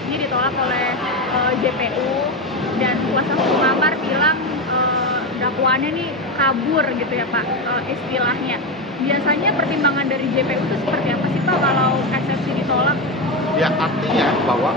eksepsinya ditolak oleh JPU, dan kuasa hukum Amar bilang dakwaannya nih kabur gitu ya Pak, istilahnya. Biasanya pertimbangan dari JPU itu seperti apa sih Pak kalau eksepsi ditolak? Ya artinya bahwa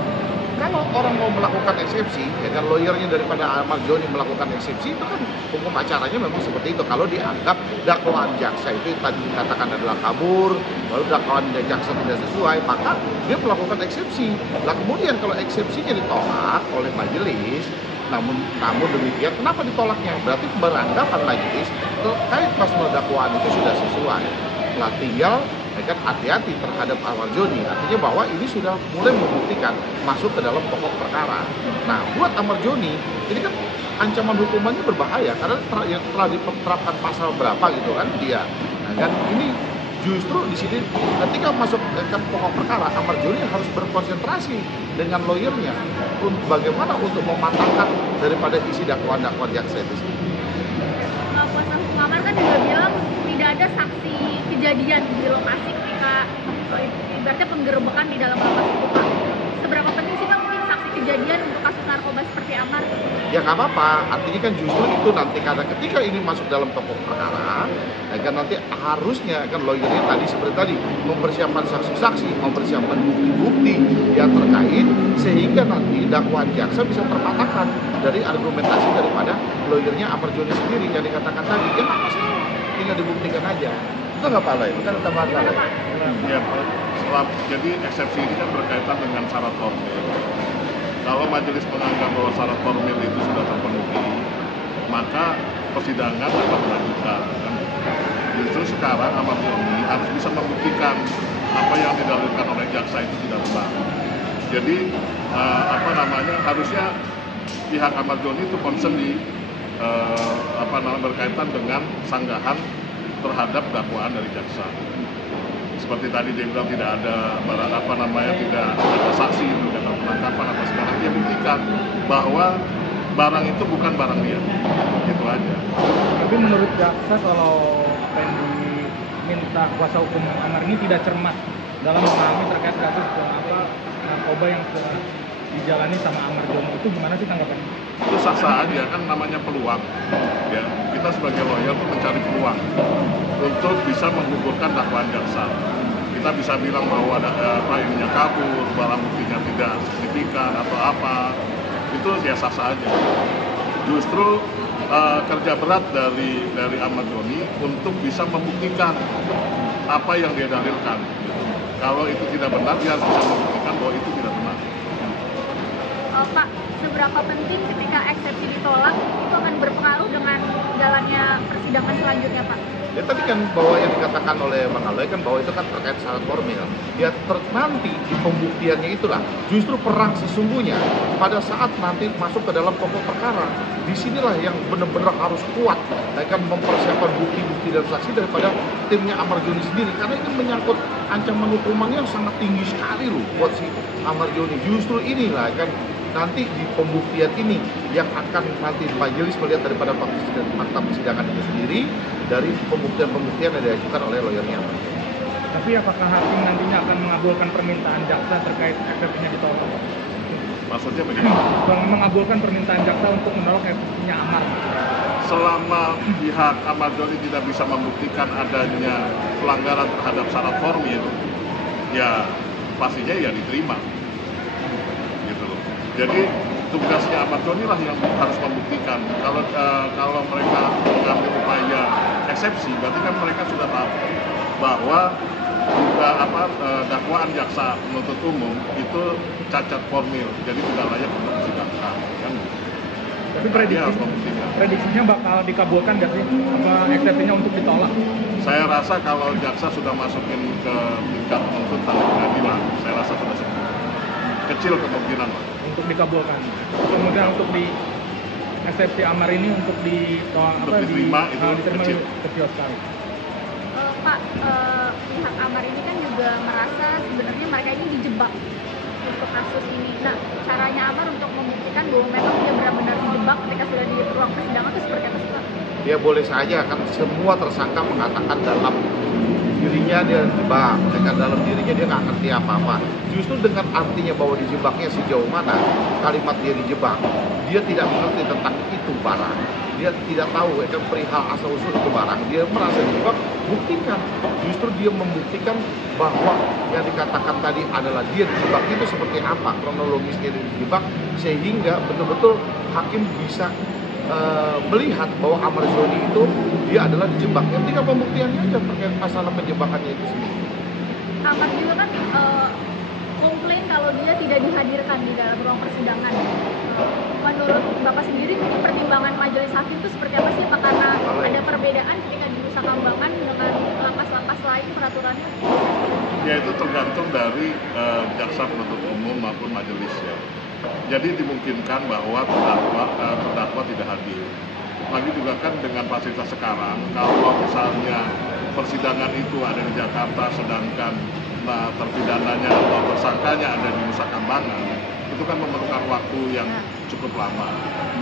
kalau orang mau melakukan eksepsi, ya kan lawyernya daripada Ahmad Joni melakukan eksepsi, itu kan hukum acaranya memang seperti itu. Kalau dianggap dakwaan jaksa itu tadi dikatakan adalah kabur, lalu dakwaan jaksa tidak sesuai, maka dia melakukan eksepsi. Nah kemudian kalau eksepsinya ditolak oleh majelis, namun demikian kenapa ditolaknya? Berarti beranggapan majelis terkait pasal dakwaan itu sudah sesuai. Nah tinggal ya kan hati-hati terhadap Ahmad Joni, artinya bahwa ini sudah mulai membuktikan masuk ke dalam pokok perkara. Nah buat Ahmad Joni ini kan ancaman hukumannya berbahaya karena yang telah diterapkan pasal berapa gitu kan dia. Nah kan ini justru di sini ketika masuk ke pokok perkara, Ahmad Joni harus berkonsentrasi dengan lawyernya untuk bagaimana untuk mematangkan daripada isi dakwaan jaksa itu sendiri. Kuasa hukum Amar kan juga bilang tidak ada saksi kejadian di lokasi ketika ibaratnya penggerebekan di dalam lapas itu Pak. Seberapa penting sih Pak mungkin saksi kejadian untuk kasus narkoba seperti Amar? Ya nggak apa-apa, artinya kan justru itu nanti karena ketika ini masuk dalam pokok perkara, ya kan nanti harusnya kan lawyernya tadi seperti tadi mempersiapkan saksi-saksi, mempersiapkan bukti-bukti yang terkait sehingga nanti dakwaan jaksa bisa terpatahkan dari argumentasi daripada lawyernya Ahmad Joni sendiri yang dikatakan tadi. Ya nggak masalah, tinggal dibuktikan aja. Itu nggak apa-apa, itu kan tambahan lain. Ya, jadi eksepsi ini kan berkaitan dengan syarat formil. Kalau majelis menganggap bahwa syarat formil itu sudah terpenuhi, maka persidangan akan melanjutkan. Justru sekarang Ahmad Joni harus bisa membuktikan apa yang didalilkan oleh jaksa itu tidak benar. Jadi harusnya pihak Ahmad Joni itu concern di berkaitan dengan sanggahan terhadap dakwaan dari jaksa. Seperti tadi dia bilang tidak ada tidak ada saksi itu kata penangkapan apa sekarang dia buktikan bahwa barang itu bukan barang dia, itu aja. Tapi menurut jaksa kalau Pendi minta kuasa hukum Amar ini tidak cermat dalam memahami terkait kasus narkoba yang telah dijalani sama Ahmad Joni, itu gimana sih tanggapannya? Itu sah-sah aja, kan namanya peluang ya, kita sebagai lawyer tuh mencari peluang untuk bisa menggugurkan dakwaan jaksa. Kita bisa bilang bahwa ininya kabur, barang buktinya tidak signifikan atau apa, itu ya sah-sah aja. Justru kerja berat dari Ahmad Joni untuk bisa membuktikan apa yang dia dalilkan. Kalau itu tidak benar, dia harus bisa membuktikan bahwa itu tidak benar. Pak, seberapa penting ketika eksepsi ditolak itu akan berpengaruh dengan jalannya persidangan selanjutnya Pak? Ya tadi kan bahwa yang dikatakan oleh Bang Aloy kan bahwa itu kan terkait syarat formil. Ya nanti di pembuktiannya itulah justru perang sesungguhnya pada saat nanti masuk ke dalam pokok perkara. Disinilah yang benar-benar harus kuat, akan mempersiapkan bukti-bukti dan saksi daripada timnya Ahmad Joni sendiri karena ini menyangkut ancaman hukumannya yang sangat tinggi sekali loh buat si Ahmad Joni. Justru inilah kan nanti di pembuktian ini yang akan nanti majelis melihat daripada fakta persidangan itu sendiri dari pembuktian yang diajukan oleh lawyernya. Tapi apakah hakim nantinya akan mengabulkan permintaan jaksa terkait eksepsinya ditolak? Maksudnya bagaimana? Mengabulkan permintaan jaksa untuk menolak eksepsinya Amar. Selama pihak Ahmad Joni tidak bisa membuktikan adanya pelanggaran terhadap syarat formil, ya pastinya ya diterima. Jadi tugasnya Ahmad Joni lah yang harus membuktikan. Kalau mereka mengambil upaya eksepsi, berarti kan mereka sudah tahu bahwa dakwaan jaksa penuntut umum itu cacat formil, jadi tidak layak untuk disidangkan. Kan? Tapi prediksinya bakal dikabulkan nggak sih? Apa eksepsinya untuk ditolak? Saya rasa kalau jaksa sudah masukin ke tingkat penuntutan pengadilan, saya rasa sudah kecil kemungkinan untuk dikabulkan. Kemudian untuk di eksepsi Amar ini untuk diterima itu kecil sekali. Pak, pihak Amar ini kan juga merasa sebenarnya mereka ini dijebak untuk kasus ini. Nah, caranya Amar untuk membuktikan bahwa memang dia benar-benar dijebak ketika sudah di ruang persidangan itu seperti apa sih Pak? Ya boleh saja kan semua tersangka mengatakan dalam dirinya dia dijebak, dengan dalam dirinya dia nggak ngerti apa-apa. Justru dengan artinya bahwa dijebaknya sejauh mana kalimat dia dijebak, dia tidak mengerti tentang itu barang, dia tidak tahu kan perihal asal usul itu barang, dia merasa dijebak. Buktikan, justru dia membuktikan bahwa yang dikatakan tadi adalah dia dijebak itu seperti apa, kronologis dia dijebak, sehingga betul-betul hakim bisa melihat bahwa Ahmad Zoni itu dia adalah dijebak. Yang tinggal pembuktiannya aja terkait masalah penjebakannya itu sendiri. Ahmad juga kan komplain kalau dia tidak dihadirkan di dalam ruang persidangan. Menurut Bapak sendiri, pertimbangan majelis hakim itu seperti apa sih? Apa karena ada perbedaan ketika di Nusa Kambangan dengan lapas-lapas lain peraturannya? Ya, itu tergantung dari jaksa penuntut umum maupun majelisnya. Jadi dimungkinkan bahwa terdakwa tidak hadir. Lagi juga kan dengan fasilitas sekarang, kalau misalnya persidangan itu ada di Jakarta, sedangkan terpidananya atau tersangkanya ada di Nusa Kambangan, itu kan memerlukan waktu yang cukup lama.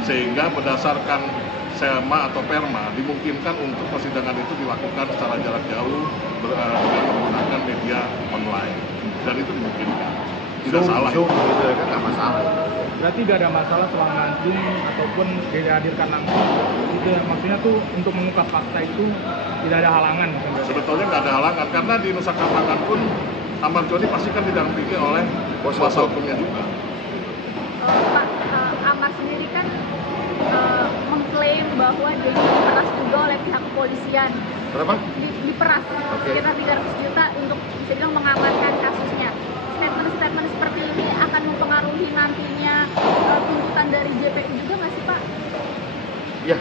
Sehingga berdasarkan SEMA atau PERMA, dimungkinkan untuk persidangan itu dilakukan secara jarak jauh dengan menggunakan media online. Dan itu dimungkinkan. Tidak salah. Zoom gitu ya kan nggak masalah. Berarti tidak ada masalah selama Zoom ataupun dihadirkan langsung. Itu yang maksudnya tuh untuk mengungkap fakta itu tidak ada halangan. Sebetulnya nggak ada halangan, karena di Nusa Kambangan pun Ahmad Zoni pasti kan didampingi oleh kuasa hukumnya juga. Pak, Ahmad sendiri kan mengklaim bahwa dia diperas juga oleh pihak kepolisian. Berapa? Diperas sekitar 300 juta untuk bisa bilang mengamankan kasusnya. Statement-statement seperti ini akan mempengaruhi nantinya tuntutan dari JPU juga nggak sih Pak? Ya,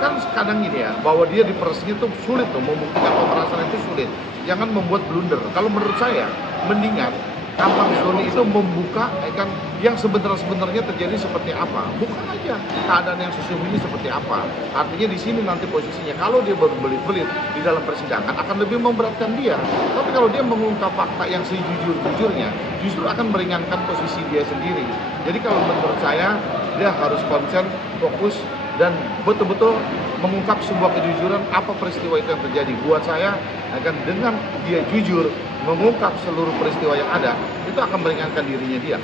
kan kadang gini ya, bahwa dia diperesnya itu sulit tuh, membuktikan pemerasan itu sulit. Jangan membuat blunder. Kalau menurut saya, mendingan Ahmad Zoni itu membuka kan yang sebenarnya terjadi seperti apa. Bukan aja keadaan yang sesungguhnya seperti apa. Artinya di sini nanti posisinya kalau dia berbelit-belit di dalam persidangan akan lebih memberatkan dia. Tapi kalau dia mengungkap fakta yang sejujur-jujurnya, justru akan meringankan posisi dia sendiri. Jadi kalau menurut saya, dia harus konsen, fokus, dan betul-betul mengungkap sebuah kejujuran apa peristiwa itu yang terjadi. Buat saya, akan dengan dia jujur mengungkap seluruh peristiwa yang ada, itu akan meringankan dirinya dia.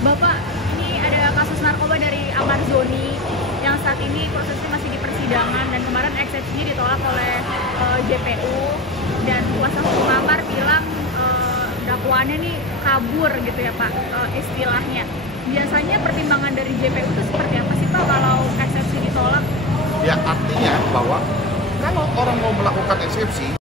Bapak, ini ada kasus narkoba dari Ahmad Zoni yang saat ini prosesnya masih di persidangan dan kemarin eksepsi ditolak oleh JPU dan kuasa hukum Ahmad bilang dakwaannya nih kabur gitu ya Pak, istilahnya. Biasanya pertimbangan dari JPU itu seperti apa sih Pak kalau eksepsi ditolak? Ya artinya bahwa kalau orang mau melakukan eksepsi